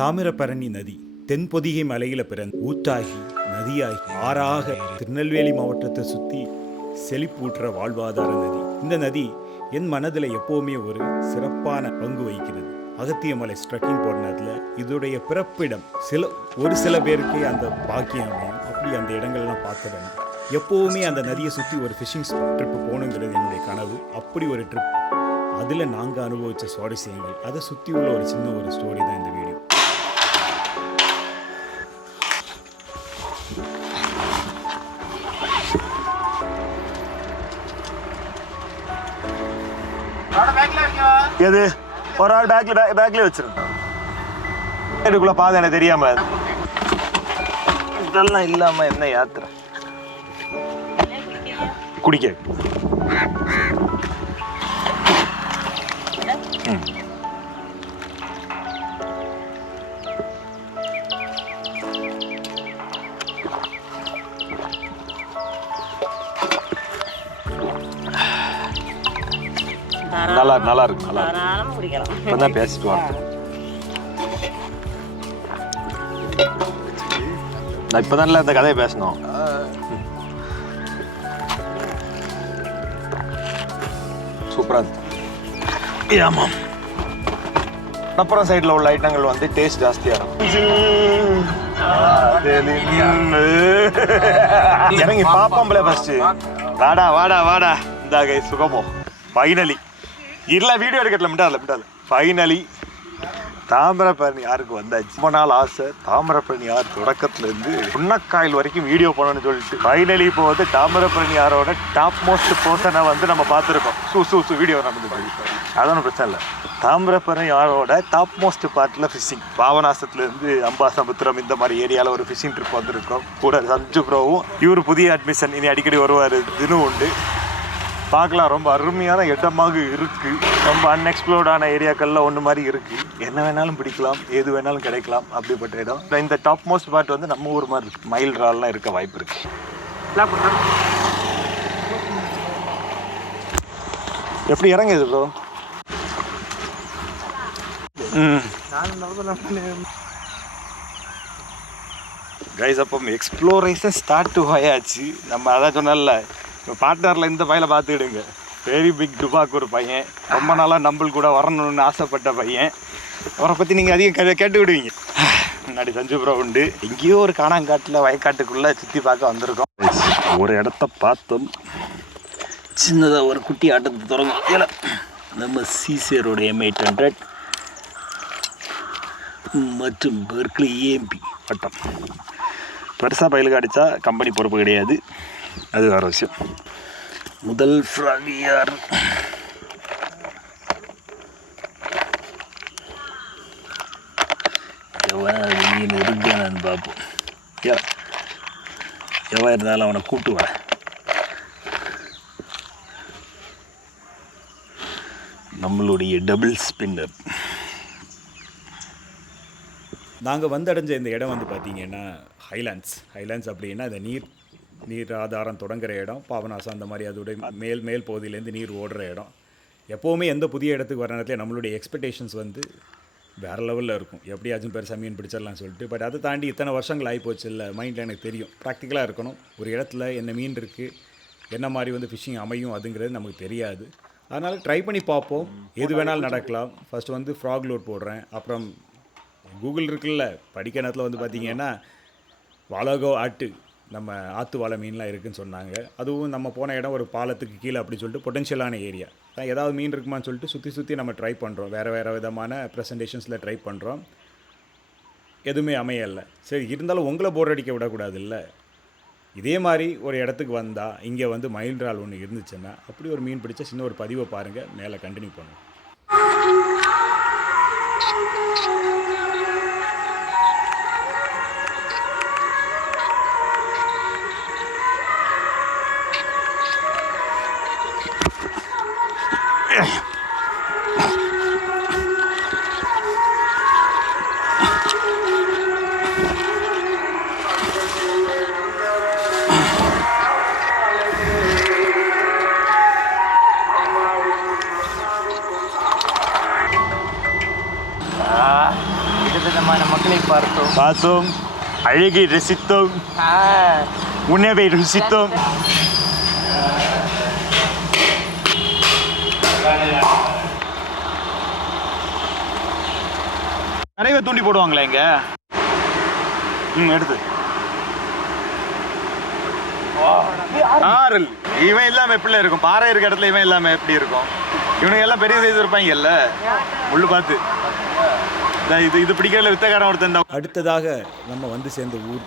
தாமிரபரணி நதி தென்பொதிகை மலையில் பிறந்து ஊற்றாகி நதியாகி ஆறாக திருநெல்வேலி மாவட்டத்தை சுற்றி செழிப்பூட்டுற வாழ்வாதார நதி. இந்த நதி என் மனதில் எப்போவுமே ஒரு சிறப்பான பங்கு வகிக்கிறது. அகத்தியமலை ஸ்ட்ரக்கிங் போன நேரத்தில் இதோடைய பிறப்பிடம் சில ஒரு சில பேருக்கே அந்த பாக்கியம் அப்படி அந்த இடங்கள்லாம் பார்த்துடணும் எப்போவுமே அந்த நதியை சுற்றி ஒரு ஃபிஷிங் ட்ரிப்பு போகணுங்கிறது என்னுடைய கனவு. அப்படி ஒரு ட்ரிப் அதில் நாங்கள் அனுபவித்த சுவாரஸ்யங்கள். அதை சுற்றி உள்ள ஒரு சின்ன ஒரு ஸ்டோரி தான் இந்த எது ஒரு ஆள் பேக்ல பேக்ல வச்சிருந்தோம் இதுக்குள்ள பாதை எனக்கு தெரியாம இதெல்லாம் இல்லாம என்ன யாத்திரை குடிக்க நல்லா நல்லா இருக்கு நல்லா இருக்கு. பேசிட்டு வாங்க நான் இப்பதான்ல இந்த கதையை பேசணும். சூப்பரா இருக்கு. ஆமாம். அப்புறம் சைடில் உள்ள ஐட்டங்கள் வந்து டேஸ்ட் ஜாஸ்தியா இருக்கும். இறங்கி பாப்போம்ல ஃபர்ஸ்ட் வாடா வாடா வாடா. இந்த கை சுகமோ. ஃபைனலி இல்லை வீடியோ எடுக்கல மிட்டால மிட்டால ஃபைனலி தாமிரபரணி யாருக்கு வந்தாச்சு. ரொம்ப நாள் ஆசை. தாமிரபரணி யார் தொடக்கத்துலேருந்து உன்னக்காயில் வரைக்கும் வீடியோ பண்ணணும்னு சொல்லிட்டு. ஃபைனலி இப்போ வந்து தாமிரபரணி யாரோட டாப் மோஸ்ட் பர்சனை வந்து நம்ம பார்த்துருக்கோம். சூ சூ சூ வீடியோ நடந்து அதான் பிரச்சனை இல்லை. தாமிரபரணி யாரோட டாப் மோஸ்ட் பார்ட்டில் ஃபிஷிங் பாவனாசத்துலேருந்து அம்பாசமுத்திரம் இந்த மாதிரி ஏரியாவில் ஒரு ஃபிஷிங் ட்ரிப் வந்திருக்கோம். கூட சஞ்சு ப்ரோவும் இவர் புதிய அட்மிஷன் இனி அடிக்கடி வருவார். இதுன்னு உண்டு. பார்க்கலாம். ரொம்ப அருமையான இடமாக இருக்கு. ரொம்ப அன்எக்ஸ்ப்ளோர்டான ஏரியாக்கள்ல ஒன்று மாதிரி இருக்கு. என்ன வேணாலும் பிடிக்கலாம் எது வேணாலும் கிடைக்கலாம் அப்படிப்பட்ட இடம். இந்த டாப் மோஸ்ட் பார்ட் வந்து நம்ம ஊர் மாதிரி இருக்கு. மயில் ரால்லாம் இருக்க வாய்ப்பு இருக்கு. எப்படி இறங்குது ப்ரோ ம். கைஸ் அப்போ எக்ஸ்ப்ளோரேஷன் ஸ்டார்ட் டு ஆயாச்சு. நம்ம அதான் சொன்னால இப்போ பார்ட்னரில் இந்த பையனை பார்த்துக்கிடுங்க. வெரி பிக் டுபாக் ஒரு பையன். ரொம்ப நாளாக நம்மள் கூட வரணும்னு ஆசைப்பட்ட பையன். அவரை பற்றி நீங்கள் அதிகம் கே கேட்டு விடுவீங்க முன்னாடி சஞ்சு ப்ரோ உண்டு. எங்கேயோ ஒரு காணாங்காட்டில் வயக்காட்டுக்குள்ளே சுற்றி பார்க்க வந்திருக்கோம். ஒரு இடத்த பார்த்தோம். சின்னதாக ஒரு குட்டி ஆட்டத்தை தொடங்கும் நம்ம சீசரோட எம் எயிட் ஹண்ட்ரட் மற்றும் பெர்க்லி ஏஎம்பி பட்டம் பெருசாக பயிலுக்கு அடித்தா கம்பெனி பொறுப்பு கிடையாது. அது வேறு விஷயம். முதல் ஃப்ராகியார் எவன் மீன் இருக்கானு பார்ப்போம். யா எவன் இருந்தாலும் அவனை கூட்டுவேன் நம்மளுடைய டபுள் ஸ்பின்னர் நாங்கள் வந்தடைஞ்ச இந்த இடம் வந்து பார்த்தீங்கன்னா ஹைலாண்ட்ஸ் ஹைலாண்ட்ஸ் அப்படின்னா அந்த நீர் நீர் ஆதாரம் தொடங்குற இடம் பாபநாசம் அந்த மாதிரி அதோடைய மேல் மேல் பகுதியிலேருந்து நீர் ஓடுற இடம். எப்போவுமே எந்த புதிய இடத்துக்கு வர நேரத்தில் நம்மளுடைய எக்ஸ்பெக்டேஷன்ஸ் வந்து வேறு லெவலில் இருக்கும். எப்படியாச்சும் பெருசாக மீன் பிடிச்சிடலாம் சொல்லிட்டு பட் அதை தாண்டி இத்தனை வருஷங்கள் ஆகிப்போச்சு இல்லை மைண்டில் எனக்கு தெரியும். ப்ராக்டிக்கலாக இருக்கணும். ஒரு இடத்துல என்ன மீன் இருக்குது என்ன மாதிரி வந்து ஃபிஷிங் அமையும் அதுங்கிறது நமக்கு தெரியாது. அதனால் ட்ரை பண்ணி பார்ப்போம். எது வேணாலும் நடக்கலாம். ஃபஸ்ட்டு வந்து ஃப்ராக் லோட் போடுறேன். அப்புறம் கூகுள் இருக்குல்ல படிக்க நேரத்தில் வந்து பார்த்தீங்கன்னா வாலோகோ ஆட்டு. நம்ம ஆத்துவாழை மீன்லாம் இருக்குன்னு சொன்னாங்க. அதுவும் நம்ம போன இடம் ஒரு பாலத்துக்கு கீழே அப்படின்னு சொல்லிட்டு பொட்டென்ஷியலான ஏரியா தான் ஏதாவது மீன் இருக்குமான்னு சொல்லிட்டு சுற்றி சுற்றி நம்ம ட்ரை பண்ணுறோம் வேறு வேறு விதமான ப்ரெசன்டேஷன்ஸில் ட்ரை பண்ணுறோம் எதுவுமே அமையலை. சரி இருந்தாலும் உங்களை போர் அடிக்க விடக்கூடாதுல்ல. இதே மாதிரி ஒரு இடத்துக்கு வந்தால் இங்கே வந்து மயில் இறால் ஒன்று இருந்துச்சுன்னா அப்படி ஒரு மீன் பிடிச்சா சின்ன ஒரு பதிவை பாருங்கள் மேலே கண்டினியூ பண்ணுவோம். ஏராளமான மக்களை பார்த்தோம். பார்த்தோம். அழகை ரசித்தோம். உணவை ருசித்தோம். நிறைய தூண்டி போடுவாங்களே இங்க? ம் எடுத்து. ஆறல் இவன் இல்லாம எப்படி இருக்கும்? பாறை இருக்க இடத்துல இவன் இல்லாம எப்படி இருக்கும்? இவனுங்க எல்லாம் பெரிய சைஸ் இருப்பாங்கல்ல? முள்ளு பார்த்து. இது இது பிடிக்கல வித்தக்காரன் ஒருத்தன் இந்த அடுத்ததாக நம்ம வந்து சேர்ந்த ஊர்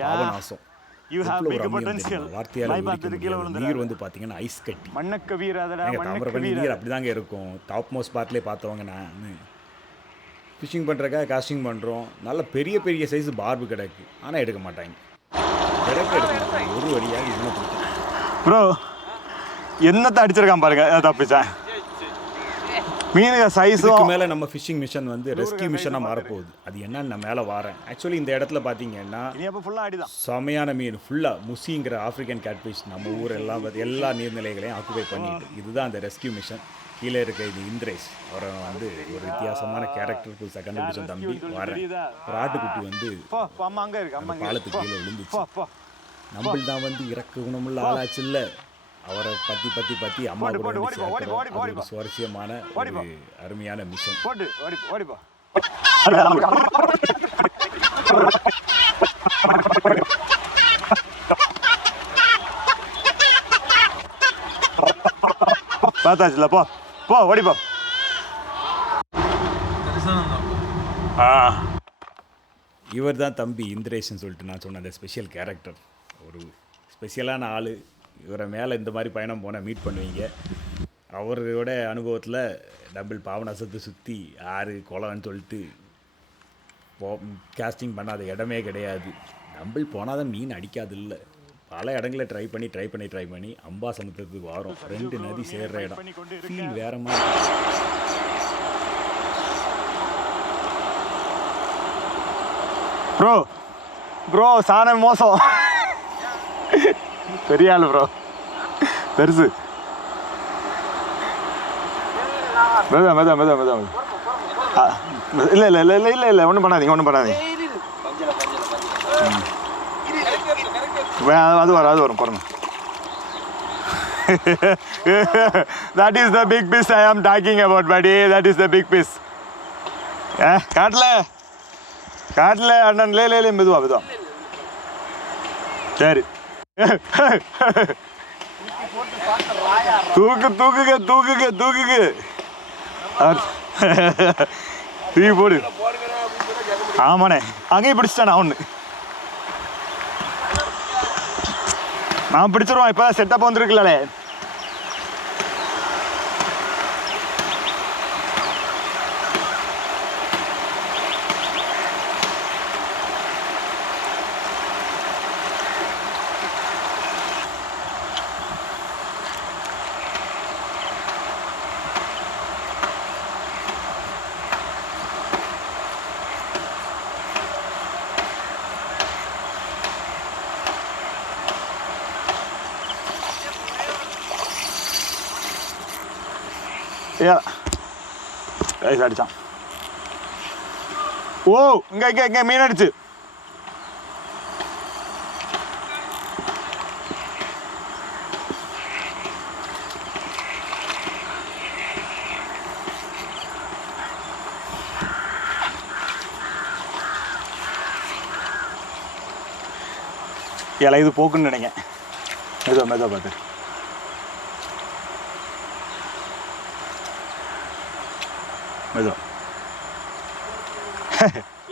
பாபநாசம். நீர் வந்து பார்த்தீங்கன்னா ஐஸ் கட்டி. மண்ணக்க வீராதடா எங்க மண்ணக்க தாமிரபரணி வீராத நீர் அப்படிதாங்க இருக்கும். டாப் மோஸ்ட் பார்ட்லேயே பார்த்தவங்க நான். ஃபிஷிங் பண்ணுறக்காக காஸ்டிங் பண்ணுறோம் நல்ல பெரிய பெரிய சைஸ் பார்பு கிடக்கு. ஆனால் எடுக்க மாட்டாங்க. கிடக்க எடுக்க மாட்டாங்க ஒரு வழியாக ப்ரோ என்னத்தை அடிச்சிருக்கான் பாருங்க. தப்பிச்சேன். மீனுங்க சைஸும் மேலே நம்ம ஃபிஷிங் மிஷன் வந்து ரெஸ்கியூ மிஷனாக மாறப்போகுது. அது என்னன்னு நான் மேலே வரேன். ஆக்சுவலி இந்த இடத்துல பார்த்தீங்கன்னா செமையான மீன். ஃபுல்லாக முசிங்கிற ஆஃப்ரிக்கன் கேட்ஃபிஷ் நம்ம ஊர் எல்லாம் எல்லா நீர்நிலைகளையும் ஆக்குபை பண்ணிட்டு இதுதான் அந்த ரெஸ்கியூ மிஷன் கீழே இருக்க இது இந்திரேஷ் அவரை வந்து ஒரு வித்தியாசமான கேரக்டர் புதுசாக கண்டுபிடிச்ச தம்பி. வரேன். ஒரு ஆட்டுக்குட்டி வந்து பாலத்துக்கு கீழே விழுந்துச்சு. நம்மள் தான் வந்து இறக்க குணமுள்ள ஆளாச்சு இல்ல. அவரை பத்தி பத்தி பத்தி அம்மா கூட வந்து சுவாரஸ்யமான ஓடி ஒரு அருமையான மிஷன் போட்டு ஓடி ஓடிப்பா. பார்த்தாச்சுல போ போ ஓடிப்போ. ஆ. இவர் தான் தம்பி இந்திரேஷ்னு சொல்லிட்டு நான் சொன்ன அந்த ஸ்பெஷல் கேரக்டர் ஒரு ஸ்பெஷலான ஆள். இவரை மேலே இந்த மாதிரி பயணம் போனால் மீட் பண்ணுவீங்க. அவரோட அனுபவத்தில் டபுள் பாவனாசத்தை சுற்றி ஆறு குளம்னு சொல்லிட்டு போ கேஸ்டிங் பண்ணாத இடமே கிடையாது. டம்பிள் போனால் தான் மீன் அடிக்காது இல்லை பல இடங்களில் ட்ரை பண்ணி ட்ரை பண்ணி ட்ரை பண்ணி அம்பா சமுத்திரத்துக்கு வரோம். ரெண்டு நதி சேர்ற இடம். ஃபீல் வேற மாதிரி. ப்ரோ ப்ரோ சாணம் மோசம். பெரிய ஆள் ப்ரோ பெருசு. மெதா மெதா மெதா மெதா இல்லை இல்லை இல்லை இல்லை இல்லை இல்லை ஒன்றும் பண்ணாதீங்க ஒன்றும் பண்ணாதீங்க. அது வரும் அது வரும் பாருங்க. That is the big piece I am talking about buddy. That is the big piece ஏ காட்டல. காட்டல அண்ணன் லே லே லே மெதுவா மெதுவா. சரி. தூக்கு தூக்குங்க தூக்குங்க தூக்குங்க. தூக்கி போடு. ஆமாண்ணே. அங்கேயும் பிடிச்சிட்டானே ஒன்று நான் பிடிச்சிருவான் இப்போ செட்டப் வந்துருக்குல்லே ஏ ரைஸ் அடிச்சான். ஓ இங்க இங்க இங்க மீன் அடிச்சு. ஏல இது போக்குன்னு நினைங்க மெதுவா மெதுவா பார்த்து மெதுவா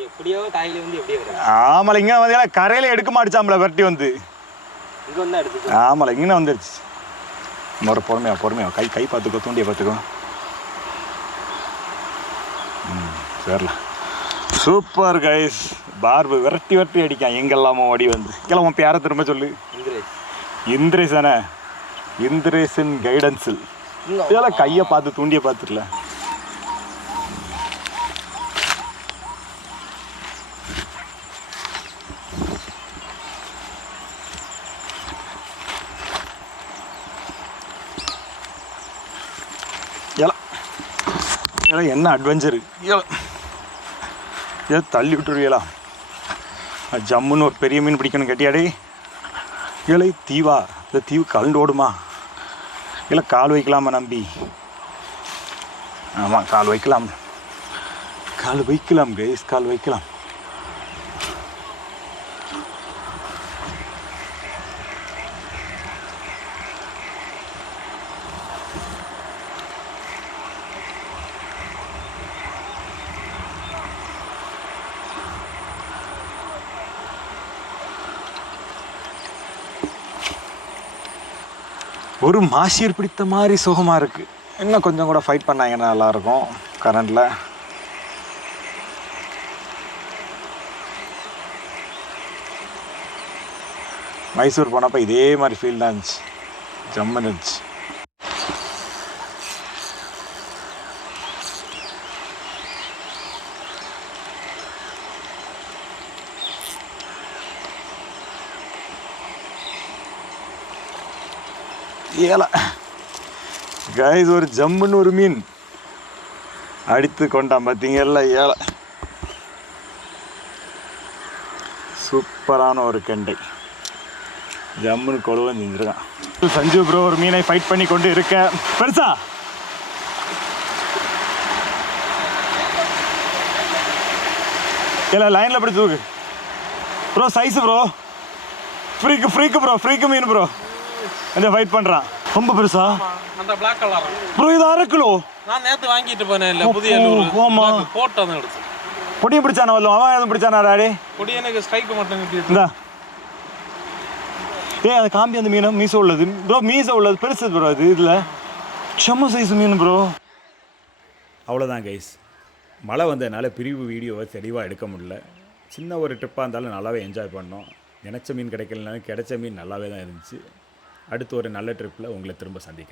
எப்படியோ தாயில வந்து எப்படியோ வருது ஆமால இங்கே வந்து கரையில எடுக்க மாட்டுச்சாம்ல விரட்டி வந்து. இங்க வந்து ஆமால இங்கே வந்துருச்சு. இன்னொரு பொறுமையா பொறுமையா கை கை பார்த்துக்கோ தூண்டியை பார்த்துக்கோ. ம் சரில. சூப்பர் கைஸ் பார்பு விரட்டி விரட்டி அடிக்கான். எங்கெல்லாமோ ஓடி வந்து. கிளம்ப பேர திரும்ப சொல்லு. இந்திரேஷ். இந்திரேசனே இந்திரேசன் கைடன்ஸில் இதெல்லாம் கையை பார்த்து தூண்டியை பார்த்துடல இதெல்லாம் என்ன அட்வென்ச்சரு ஏதோ தள்ளி விட்டுருவியலா? ஜம்முன்னு ஒரு பெரிய மீன் பிடிக்கணும் கட்டியாடி? இல்லை தீவா இந்த தீவு கலண்டு ஓடுமா? இல்லை கால் வைக்கலாமா நம்பி? ஆமாம் கால் வைக்கலாம். கால் வைக்கலாம் கைஸ் கால் வைக்கலாம். ஒரு மாசியர் பிடித்த மாதிரி சுகமாக இருக்குது இன்னும் கொஞ்சம் கூட ஃபைட் பண்ணாங்கன்னா நல்லாயிருக்கும் கரண்டில் மைசூர் போனப்போ இதே மாதிரி ஃபீல் தான் இருந்துச்சு. ஜம்மன் இருந்துச்சு. ஏல கைஸ் ஒரு ஜம்முன்னு ஒரு மீன் அடித்து கொண்டான் பார்த்தீங்கல்ல ஏழை சூப்பரான ஒரு கெண்டை. ஜம்முன்னு கொழுவன் செஞ்சிருக்கான். சஞ்சு ப்ரோ ஒரு மீனை ஃபைட் பண்ணி கொண்டு இருக்க. பெருசா? இல்லை லைனில் அப்படி தூக்கு. ப்ரோ சைஸ் ப்ரோ ஃப்ரீக்கு ஃப்ரீக்கு ப்ரோ ஃப்ரீக்கு மீன் ப்ரோ இந்த ஃபைட் பண்ணுறான் ரொம்ப பெருசா? அந்த பிளாக் கலர் ப்ரோ இது அரை கிலோ. நான் நேத்து வாங்கிட்டு போனேன் இல்ல புதிய ஆமா. போட்டு வந்து எடுத்து பொடியும் பிடிச்சான வரல அவன் எதுவும் பிடிச்சானா டாடி? கொடி எனக்கு ஸ்ட்ரைக் மட்டும் கிட்டிட்டு. ஏய் அது காம்பி அந்த மீன் மீசோ உள்ளது. ப்ரோ மீசோ உள்ளது. பெருசு ப்ரோ அது இதில். செம்ம சைஸ் மீன் ப்ரோ அவ்வளோதான் கைஸ் மழை வந்ததுனால பிரிவு வீடியோவை தெளிவாக எடுக்க முடியல. சின்ன ஒரு ட்ரிப்பாக இருந்தாலும் நல்லாவே என்ஜாய் பண்ணோம். நினச்ச மீன் கிடைக்கலனாலும் கிடைச்ச மீன் நல்லாவே தான் இருந்துச்சு. அடுத்து ஒரு நல்ல ட்ரிப்பில் உங்களை திரும்ப சந்திக்கிறேன்.